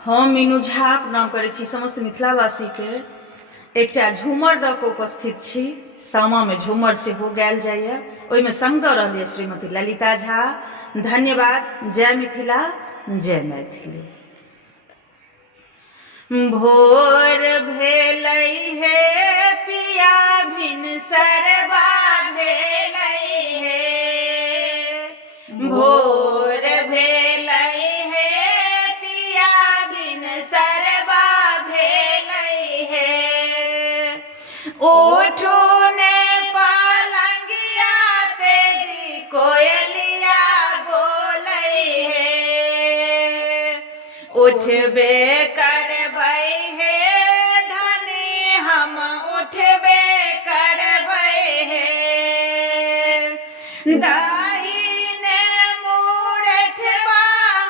हम मीनू झा प्रणाम करै छी समस्त मिथिलावासी के। एकटा झूमर दऽ कऽ उपस्थित छी। सामा में झूमर सेहो गायल जाइए, ओहिमे संग दऽ रहल यऽ श्रीमती ललिता झा। धन्यवाद। जय मिथिला, जय मैथिली। भोर भेलै हे पिया भिनसरवा भेलै हे, भोर भेलै हे पिया भिनसरवा भेलै हे। उठू ने पलंगिया तेरी कोयलिया बोलै हे, उठबे करबै हे धनी हम उठबे करबै हे। दाहिने मुड़ठबा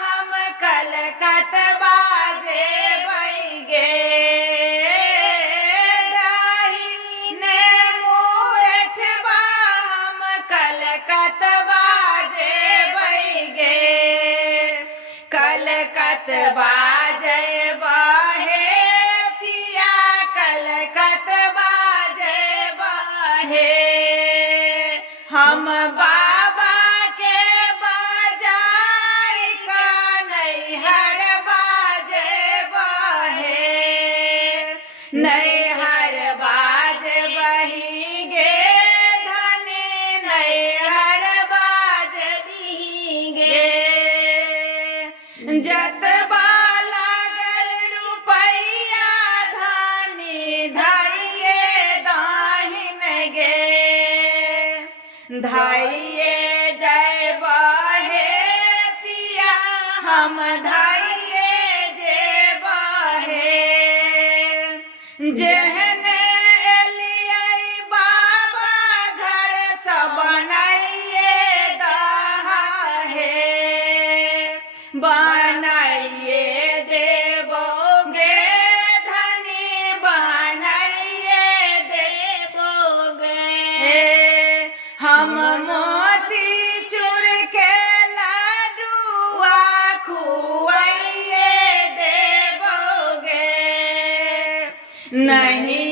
हम कलकतबा जेबै गे, दाहिने मुड़ठबा हम कलकतबा जेबै गे। कलकतबा जयबा हे पिया कलकतबा जयबा हे। हम बाबा के बजाय का नैहर बाजेबा हे, नैहर बाजबही गे धनी नैहर बाजबही गे। जतबा लागल रुपैया धानी धाइये दाहिन गे, धाइये जयबा हे पिया हम धाइये जेबा हे। जेहने एलियै बाबा घर सँ बनाइये दहा हे, बनाइये देबो गे धनी बनाइये देबो गे। हम मोती चूर के लड्डुआ खुआइये देबो गे, नहीं